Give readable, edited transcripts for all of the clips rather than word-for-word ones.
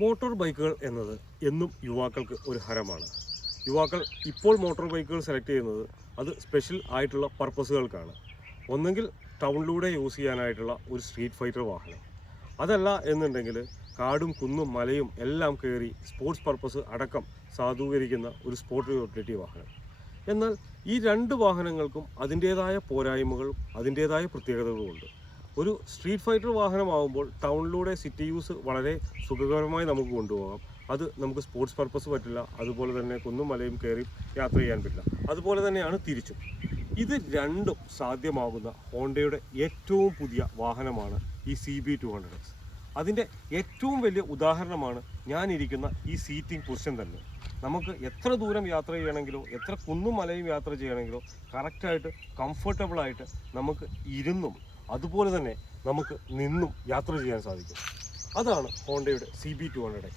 Motor ബൈക്കുകൾ എന്നത് എന്നും യുവാക്കൾക്ക് ഒരു ഹരമാണ്. യുവാക്കൾ ഇപ്പോൾ മോട്ടോർ ബൈക്കുകൾ സെലക്ട് ചെയ്യുന്നത് അത് സ്പെഷ്യൽ ആയിട്ടുള്ള പർപ്പസുകൾക്കാണ്. ഒന്നെങ്കിൽ ടൗണിലൂടെ യൂസ് ചെയ്യാനായിട്ടുള്ള ഒരു സ്ട്രീറ്റ് ഫൈറ്റർ വാഹനം, അതല്ല എന്നുണ്ടെങ്കിൽ കാടും കുന്നും മലയും എല്ലാം കയറി സ്പോർട്സ് പർപ്പസ് അടക്കം സാധൂകരിക്കുന്ന ഒരു സ്പോർട്ട് യൂട്ടിലിറ്റി വാഹനം. എന്നാൽ ഈ രണ്ട് വാഹനങ്ങൾക്കും അതിൻ്റേതായ പോരായ്മകളും അതിൻ്റേതായ പ്രത്യേകതകളുമുണ്ട്. ഒരു സ്ട്രീറ്റ് ഫൈറ്റർ വാഹനമാകുമ്പോൾ ടൗണിലൂടെ സിറ്റി യൂസ് വളരെ സുഖകരമായി നമുക്ക് കൊണ്ടുപോകാം. അത് നമുക്ക് സ്പോർട്സ് പർപ്പസ് പറ്റില്ല. അതുപോലെ തന്നെ കുന്നും മലയും കയറി യാത്ര ചെയ്യാൻ പറ്റില്ല. അതുപോലെ തന്നെയാണ് തിരിച്ചും. ഇത് രണ്ടും സാധ്യമാകുന്ന ഹോണ്ടയുടെ ഏറ്റവും പുതിയ വാഹനമാണ് ഈ CB200X. അതിൻ്റെ ഏറ്റവും വലിയ ഉദാഹരണമാണ് ഞാനിരിക്കുന്ന ഈ സീറ്റിംഗ് പൊസിഷൻ തന്നെ. നമുക്ക് എത്ര ദൂരം യാത്ര ചെയ്യണമെങ്കിലോ എത്ര കുന്നും മലയും യാത്ര ചെയ്യണമെങ്കിലോ കറക്റ്റായിട്ട് കംഫർട്ടബിളായിട്ട് നമുക്ക് ഇരുന്നും അതുപോലെ തന്നെ നമുക്ക് നിന്നും യാത്ര ചെയ്യാൻ സാധിക്കും. അതാണ് ഹോണ്ടയുടെ CB200X.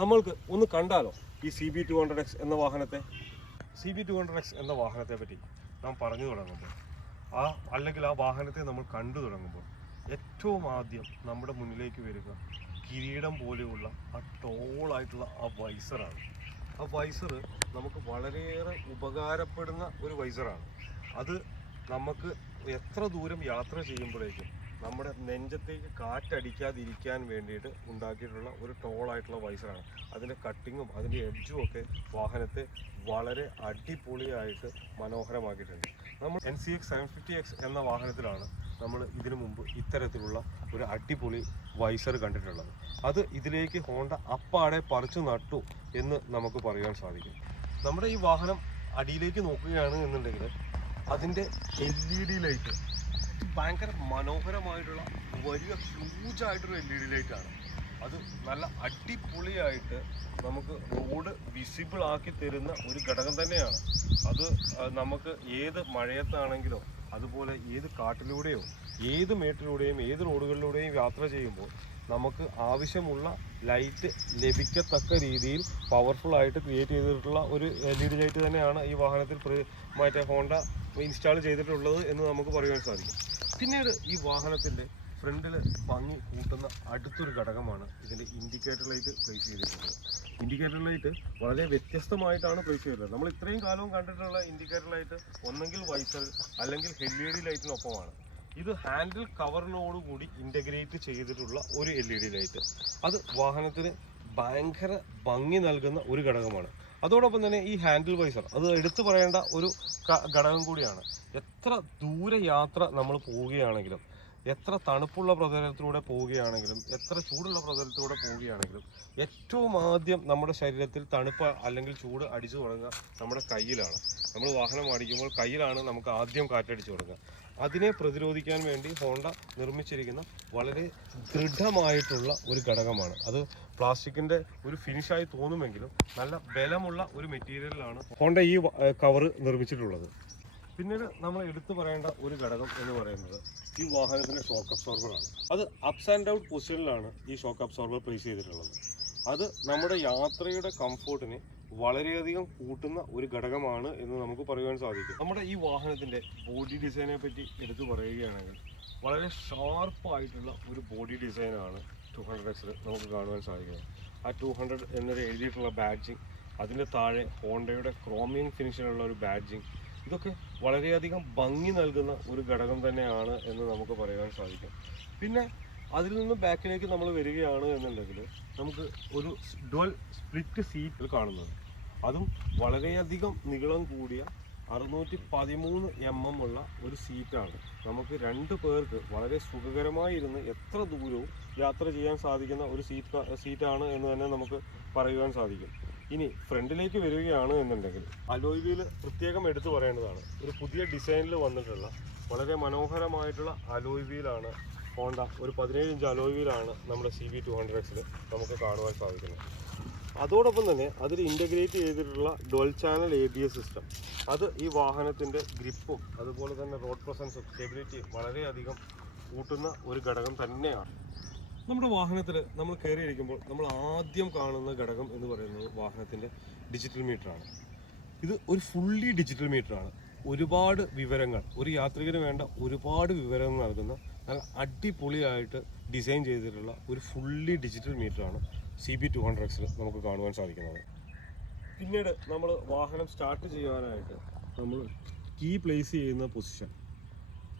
നമ്മൾക്ക് ഒന്ന് കണ്ടാലോ ഈ CB200X എന്ന വാഹനത്തെ. CB200X എന്ന വാഹനത്തെ പറ്റി നാം പറഞ്ഞു തുടങ്ങുമ്പോൾ അല്ലെങ്കിൽ ആ വാഹനത്തെ നമ്മൾ കണ്ടു തുടങ്ങുമ്പോൾ ഏറ്റവും ആദ്യം നമ്മുടെ മുന്നിലേക്ക് വരിക കിരീടം പോലെയുള്ള ആ ടോളായിട്ടുള്ള ആ വൈസറാണ്. ആ വൈസർ നമുക്ക് വളരെയേറെ ഉപകാരപ്പെടുന്ന ഒരു വൈസറാണ്. അത് നമുക്ക് എത്ര ദൂരം യാത്ര ചെയ്യുമ്പോഴേക്കും നമ്മുടെ നെഞ്ചത്തേക്ക് കാറ്റടിക്കാതിരിക്കാൻ വേണ്ടിയിട്ട് ഉണ്ടാക്കിയിട്ടുള്ള ഒരു ടോളായിട്ടുള്ള വൈസറാണ്. അതിൻ്റെ കട്ടിങ്ങും അതിൻ്റെ എഡ്ജും ഒക്കെ വാഹനത്തെ വളരെ അടിപൊളിയായിട്ട് മനോഹരമാക്കിയിട്ടുണ്ട്. നമ്മൾ NCX 750X എന്ന വാഹനത്തിലാണ് നമ്മൾ ഇതിനു മുമ്പ് ഇത്തരത്തിലുള്ള ഒരു അടിപൊളി വൈസർ കണ്ടിട്ടുള്ളത്. അത് ഇതിലേക്ക് ഹോണ്ട അപ്പാടെ പറിച്ചു നട്ടു എന്ന് നമുക്ക് പറയാൻ സാധിക്കും. നമ്മുടെ ഈ വാഹനം അടിയിലേക്ക് നോക്കുകയാണ് എന്നുണ്ടെങ്കിൽ അതിൻ്റെ LED ലൈറ്റ് ഭയങ്കര മനോഹരമായിട്ടുള്ള വലിയ ഹ്യൂജായിട്ടൊരു LED ലൈറ്റാണ്. അത് നല്ല അടിപൊളിയായിട്ട് നമുക്ക് റോഡ് വിസിബിൾ ആക്കി തരുന്ന ഒരു ഘടകം തന്നെയാണ്. അത് നമുക്ക് ഏത് മഴയത്താണെങ്കിലോ അതുപോലെ ഏത് കാട്ടിലൂടെയോ ഏത് മേട്ടിലൂടെയും ഏത് റോഡുകളിലൂടെയും യാത്ര ചെയ്യുമ്പോൾ നമുക്ക് ആവശ്യമുള്ള ലൈറ്റ് ലഭിക്കത്തക്ക രീതിയിൽ പവർഫുൾ ആയിട്ട് ക്രിയേറ്റ് ചെയ്തിട്ടുള്ള ഒരു LED ലൈറ്റ് തന്നെയാണ് ഈ വാഹനത്തിൽ മറ്റേ ഹോണ്ട ഇൻസ്റ്റാൾ ചെയ്തിട്ടുള്ളത് എന്ന് നമുക്ക് പറയാൻ സാധിക്കും. പിന്നീട് ഈ വാഹനത്തിൻ്റെ ഫ്രണ്ടിൽ ഭംഗി കൂട്ടുന്ന അടുത്തൊരു ഘടകമാണ് ഇതിൻ്റെ ഇൻഡിക്കേറ്റർ ലൈറ്റ് പ്ലേസ് ചെയ്തിട്ടുള്ളത്. ഇൻഡിക്കേറ്റർ ലൈറ്റ് വളരെ വ്യത്യസ്തമായിട്ടാണ് പ്ലേസ് ചെയ്തിട്ടുള്ളത്. നമ്മൾ ഇത്രയും കാലവും കണ്ടിട്ടുള്ള ഇൻഡിക്കേറ്റർ ലൈറ്റ് ഒന്നെങ്കിൽ വൈസർ അല്ലെങ്കിൽ LED ലൈറ്റിനൊപ്പമാണ്. ഇത് ഹാൻഡിൽ കവറിനോടുകൂടി ഇൻ്റഗ്രേറ്റ് ചെയ്തിട്ടുള്ള ഒരു LED ലൈറ്റ്. അത് വാഹനത്തിന് ഭയങ്കര ഭംഗി നൽകുന്ന ഒരു ഘടകമാണ്. അതോടൊപ്പം തന്നെ ഈ ഹാൻഡിൽ വൈസർ അത് എടുത്തു പറയേണ്ട ഒരു ഘടകം കൂടിയാണ്. എത്ര ദൂര യാത്ര നമ്മൾ പോവുകയാണെങ്കിലും എത്ര തണുപ്പുള്ള പ്രതലത്തിലൂടെ പോവുകയാണെങ്കിലും എത്ര ചൂടുള്ള പ്രതലത്തിലൂടെ പോവുകയാണെങ്കിലും ഏറ്റവും ആദ്യം നമ്മുടെ ശരീരത്തിൽ തണുപ്പ് അല്ലെങ്കിൽ ചൂട് അടിച്ചു തുടങ്ങുക നമ്മുടെ കയ്യിലാണ്. നമ്മൾ വാഹനം ഓടിക്കുമ്പോൾ കയ്യിലാണ് നമുക്ക് ആദ്യം കാറ്റടിച്ചു തുടങ്ങുക. അതിനെ പ്രതിരോധിക്കാൻ വേണ്ടി ഹോണ്ട നിർമ്മിച്ചിരിക്കുന്ന വളരെ ദൃഢമായിട്ടുള്ള ഒരു ഘടകമാണ്. അത് പ്ലാസ്റ്റിക്കിൻ്റെ ഒരു ഫിനിഷായി തോന്നുമെങ്കിലും നല്ല ബലമുള്ള ഒരു മെറ്റീരിയലിലാണ് ഹോണ്ട ഈ കവർ നിർമ്മിച്ചിട്ടുള്ളത്. പിന്നീട് നമ്മൾ എടുത്തു പറയേണ്ട ഒരു ഘടകം എന്ന് പറയുന്നത് ഈ വാഹനത്തിൻ്റെ ഷോക്ക് അബ്സോർബറാണ്. അത് അപ്സ് ആൻഡ് ഡൗൺ പൊസിഷനിലാണ് ഈ ഷോക്ക് അബ്സോർബർ പ്ലേസ് ചെയ്തിട്ടുള്ളത്. അത് നമ്മുടെ യാത്രയുടെ കംഫോർട്ടിനെ വളരെയധികം കൂട്ടുന്ന ഒരു ഘടകമാണ് എന്ന് നമുക്ക് പറയുവാൻ സാധിക്കും. നമ്മുടെ ഈ വാഹനത്തിൻ്റെ ബോഡി ഡിസൈനെ പറ്റി എടുത്തു പറയുകയാണെങ്കിൽ വളരെ ഷാർപ്പായിട്ടുള്ള ഒരു ബോഡി ഡിസൈനാണ് 200Xൽ നമുക്ക് കാണുവാൻ സാധിക്കുന്നത്. ആ 200 എന്നൊരു എഴുതിയിട്ടുള്ള ബാഡ്ജിങ്, അതിൻ്റെ താഴെ ഹോണ്ടയുടെ ക്രോമിയം ഫിനിഷിലുള്ള ഒരു ബാഡ്ജിങ്, ഇതൊക്കെ വളരെയധികം ഭംഗി നൽകുന്ന ഒരു ഘടകം തന്നെയാണ് എന്ന് നമുക്ക് പറയാൻ സാധിക്കും. പിന്നെ അതിൽ നിന്ന് ബാക്കിലേക്ക് നമ്മൾ വരികയാണ് എന്നുണ്ടെങ്കിൽ നമുക്ക് ഒരു ഡുവൽ സ്പ്ലിറ്റ് സീറ്റ് കാണുന്നത്. അതും വളരെയധികം നീളം കൂടിയ 613 mm ഉള്ള ഒരു സീറ്റാണ്. നമുക്ക് രണ്ട് പേർക്ക് വളരെ സുഖകരമായി ഇരുന്ന് എത്ര ദൂരവും യാത്ര ചെയ്യാൻ സാധിക്കുന്ന ഒരു സീറ്റാണ് എന്ന് തന്നെ നമുക്ക് പറയുവാൻ സാധിക്കും. ഇനി ഫ്രണ്ടിലേക്ക് വരികയാണ് എന്നുണ്ടെങ്കിൽ അലോയ് വീല് പ്രത്യേകം എടുത്തു പറയേണ്ടതാണ്. ഒരു പുതിയ ഡിസൈനിൽ വന്നിട്ടുള്ള വളരെ മനോഹരമായിട്ടുള്ള അലോയ് വീലാണ് ഹോണ്ട. ഒരു 17 ഇഞ്ച് അലോയ് വീലാണ് നമ്മുടെ CB200Xൽ നമുക്ക് കാണുവാൻ സാധിക്കുന്നത്. അതോടൊപ്പം തന്നെ അതിൽ ഇൻ്റഗ്രേറ്റ് ചെയ്തിട്ടുള്ള ഡുവൽ ചാനൽ ABS സിസ്റ്റം. അത് ഈ വാഹനത്തിൻ്റെ ഗ്രിപ്പും അതുപോലെ തന്നെ റോഡ് പ്രസൻസും സ്റ്റെബിലിറ്റിയും വളരെയധികം കൂട്ടുന്ന ഒരു ഘടകം തന്നെയാണ്. നമ്മുടെ വാഹനത്തിൽ നമ്മൾ കയറിയിരിക്കുമ്പോൾ നമ്മൾ ആദ്യം കാണുന്ന ഘടകം എന്ന് പറയുന്നത് വാഹനത്തിൻ്റെ ഡിജിറ്റൽ മീറ്ററാണ്. ഇത് ഒരു ഫുള്ളി ഡിജിറ്റൽ മീറ്ററാണ്. ഒരുപാട് വിവരങ്ങൾ, ഒരു യാത്രികന് വേണ്ട ഒരുപാട് വിവരങ്ങൾ നൽകുന്ന നല്ല അടിപൊളിയായിട്ട് ഡിസൈൻ ചെയ്തിട്ടുള്ള ഒരു ഫുള്ളി ഡിജിറ്റൽ മീറ്ററാണ് CB200X നമുക്ക് കാണുവാൻ സാധിക്കുന്നത്. പിന്നീട് നമ്മൾ വാഹനം സ്റ്റാർട്ട് ചെയ്യാനായിട്ട് നമ്മൾ കീ പ്ലേസ് ചെയ്യുന്ന പൊസിഷൻ,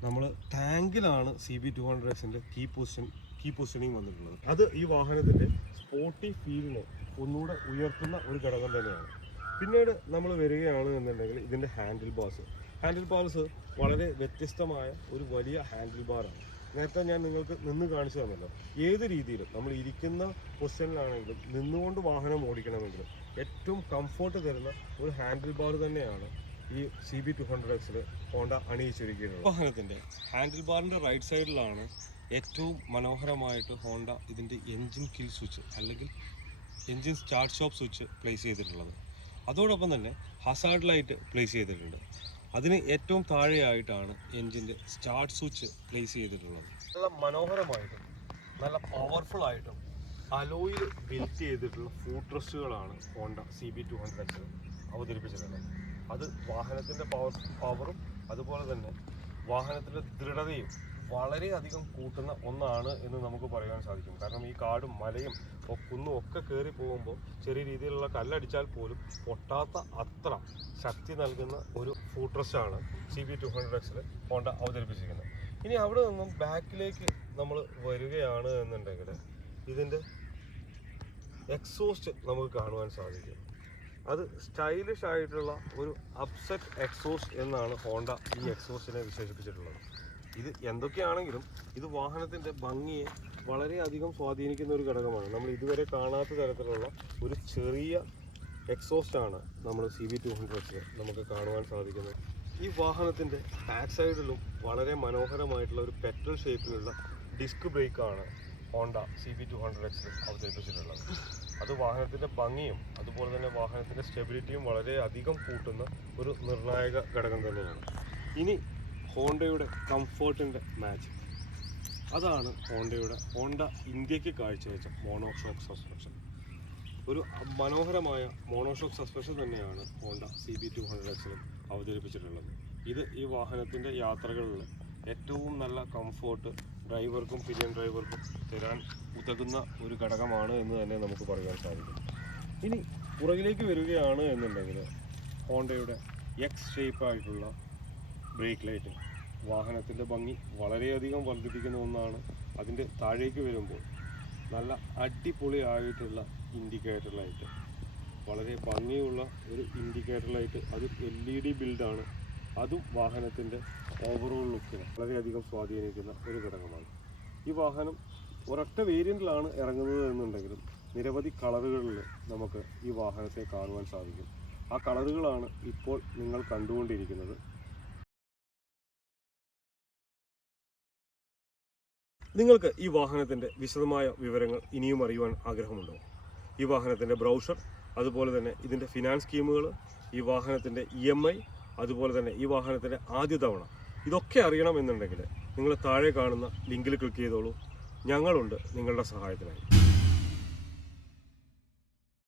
നമ്മൾ ടാങ്കിലാണ് CB200Xൻ്റെ കീ പൊസിഷനിങ് വന്നിട്ടുള്ളത്. അത് ഈ വാഹനത്തിൻ്റെ സ്പോർട്ടി ഫീലിനെ ഒന്നുകൂടെ ഉയർത്തുന്ന ഒരു ഘടകം തന്നെയാണ്. പിന്നീട് നമ്മൾ വരികയാണ് എന്നുണ്ടെങ്കിൽ ഇതിൻ്റെ ഹാൻഡിൽ ബാർസ് വളരെ വ്യത്യസ്തമായ ഒരു വലിയ ഹാൻഡിൽ ബാറാണ്. നേരത്തെ ഞാൻ നിങ്ങൾക്ക് നിന്ന് കാണിച്ചു തന്നല്ലോ. ഏത് രീതിയിലും നമ്മൾ ഇരിക്കുന്ന പൊസിഷനിലാണെങ്കിലും നിന്നുകൊണ്ട് വാഹനം ഓടിക്കണമെങ്കിലും ഏറ്റവും കംഫോർട്ട് തരുന്ന ഒരു ഹാൻഡിൽ ബാർ തന്നെയാണ് ഈ CB200Xൽ ഹോണ്ട അണിയിച്ചൊരുക്കിയിട്ടുള്ളത്. വാഹനത്തിൻ്റെ ഹാൻഡിൽ ബാറിൻ്റെ റൈറ്റ് സൈഡിലാണ് ഏറ്റവും മനോഹരമായിട്ട് ഹോണ്ട ഇതിൻ്റെ എൻജിൻ കിൽ സ്വിച്ച് അല്ലെങ്കിൽ engine start stop switch place ചെയ്തിട്ടുള്ളത്. അതോടൊപ്പം തന്നെ ഹസാർഡ് ലൈറ്റ് പ്ലേസ് ചെയ്തിട്ടുണ്ട്. അതിന് ഏറ്റവും താഴെയായിട്ടാണ് എൻജിൻ്റെ സ്റ്റാർട്ട് സ്വിച്ച് പ്ലേസ് ചെയ്തിട്ടുള്ളത്. നല്ല മനോഹരമായിട്ടും നല്ല പവർഫുൾ ആയിട്ടും അലോയിൽ ബിൽറ്റ് ചെയ്തിട്ടുള്ള ഫൂട്ട് റെസ്റ്റുകളാണ് ഹോണ്ട CB200X അവതരിപ്പിച്ചിട്ടുള്ളത്. അത് വാഹനത്തിൻ്റെ പവറും അതുപോലെ തന്നെ വാഹനത്തിൻ്റെ ദൃഢതയും വളരെയധികം കൂട്ടുന്ന ഒന്നാണ് എന്ന് നമുക്ക് പറയാൻ സാധിക്കും. കാരണം ഈ കാടും മലയും കുന്നും ഒക്കെ കയറി പോകുമ്പോൾ ചെറിയ രീതിയിലുള്ള കല്ലടിച്ചാൽ പോലും പൊട്ടാത്ത അത്ര ശക്തി നൽകുന്ന ഒരു ഫൂട്ട് റെസ്റ്റാണ് CB200Xൽ ഹോണ്ട അവതരിപ്പിച്ചിരിക്കുന്നത്. ഇനി അവിടെ നിന്നും ബാക്കിലേക്ക് നമ്മൾ വരികയാണ് എന്നുണ്ടെങ്കിൽ ഇതിൻ്റെ എക്സോസ്റ്റ് നമുക്ക് കാണുവാൻ സാധിക്കും. അത് സ്റ്റൈലിഷ് ആയിട്ടുള്ള ഒരു അപ്സെറ്റ് എക്സോസ്റ്റ് എന്നാണ് ഹോണ്ട ഈ എക്സോസ്റ്റിനെ വിശേഷിപ്പിച്ചിട്ടുള്ളത്. ഇത് എന്തൊക്കെയാണെങ്കിലും ഇത് വാഹനത്തിൻ്റെ ഭംഗിയെ വളരെയധികം സ്വാധീനിക്കുന്ന ഒരു ഘടകമാണ്. നമ്മൾ ഇതുവരെ കാണാത്ത തരത്തിലുള്ള ഒരു ചെറിയ എക്സോസ്റ്റാണ് നമ്മൾ CB200Xൽ നമുക്ക് കാണുവാൻ സാധിക്കുന്നത്. ഈ വാഹനത്തിൻ്റെ ബാക്ക് സൈഡിലും വളരെ മനോഹരമായിട്ടുള്ള ഒരു പെട്രോൾ ഷേപ്പിലുള്ള ഡിസ്ക് ബ്രേക്കാണ് ഹോണ്ട CB200Xൽ അവതരിപ്പിച്ചിട്ടുള്ളത്. അത് വാഹനത്തിൻ്റെ ഭംഗിയും അതുപോലെ തന്നെ വാഹനത്തിൻ്റെ സ്റ്റെബിലിറ്റിയും വളരെ അധികം കൂട്ടുന്ന ഒരു നിർണായക ഘടകം തന്നെയാണ്. ഇനി ഹോണ്ടയുടെ കംഫർട്ടിൻ്റെ മാജിക്, അതാണ് ഹോണ്ട ഇന്ത്യക്ക് കാഴ്ചവെച്ച മോണോഷോക്ക് സസ്പെൻഷൻ. ഒരു മനോഹരമായ മോണോഷോക്ക് സസ്പെൻഷൻ തന്നെയാണ് ഹോണ്ട CB200Xൽ അവതരിപ്പിച്ചിട്ടുള്ളത്. ഇത് ഈ വാഹനത്തിൻ്റെ യാത്രകളിൽ ഏറ്റവും നല്ല കംഫോർട്ട് ഡ്രൈവർക്കും പിനിയൻ ഡ്രൈവർക്കും തരാൻ ഉതകുന്ന ഒരു ഘടകമാണ് എന്ന് തന്നെ നമുക്ക് പറയാൻ സാധിക്കും. ഇനി പുറകിലേക്ക് വരികയാണ് എന്നുണ്ടെങ്കിൽ ഹോണ്ടയുടെ എക്സ് ഷേപ്പായിട്ടുള്ള ബ്രേക്ക് ലൈറ്റ് വാഹനത്തിൻ്റെ ഭംഗി വളരെയധികം വർദ്ധിപ്പിക്കുന്ന ഒന്നാണ്. അതിൻ്റെ താഴേക്ക് വരുമ്പോൾ നല്ല അടിപൊളിയായിട്ടുള്ള ഇൻഡിക്കേറ്റർ ലൈറ്റ്, വളരെ ഭംഗിയുള്ള ഒരു ഇൻഡിക്കേറ്റർ ലൈറ്റ്, അത് LED ബിൽഡാണ്. അതും വാഹനത്തിൻ്റെ ഓവറോൾ ലുക്കിനെ വളരെയധികം സ്വാധീനിക്കുന്ന ഒരു ഘടകമാണ്. ഈ വാഹനം ഒരൊറ്റ വേരിയൻറ്റിലാണ് ഇറങ്ങുന്നത് എന്നുണ്ടെങ്കിലും നിരവധി കളറുകളിൽ നമുക്ക് ഈ വാഹനത്തെ കാണുവാൻ സാധിക്കും. ആ കളറുകളാണ് ഇപ്പോൾ നിങ്ങൾ കണ്ടുകൊണ്ടിരിക്കുന്നത്. നിങ്ങൾക്ക് ഈ വാഹനത്തിൻ്റെ വിശദമായ വിവരങ്ങൾ ഇനിയും അറിയുവാൻ ആഗ്രഹമുണ്ടോ? ഈ വാഹനത്തിൻ്റെ ബ്രൗഷർ, അതുപോലെ തന്നെ ഇതിൻ്റെ ഫിനാൻസ് സ്കീമുകൾ, ഈ വാഹനത്തിൻ്റെ EMI, അതുപോലെ തന്നെ ഈ വാഹനത്തിൻ്റെ ആദ്യ തവണ, ഇതൊക്കെ അറിയണമെന്നുണ്ടെങ്കിൽ നിങ്ങൾ താഴെ കാണുന്ന ലിങ്കിൽ ക്ലിക്ക് ചെയ്തോളൂ. ഞങ്ങളുണ്ട് നിങ്ങളുടെ സഹായത്തിനായി.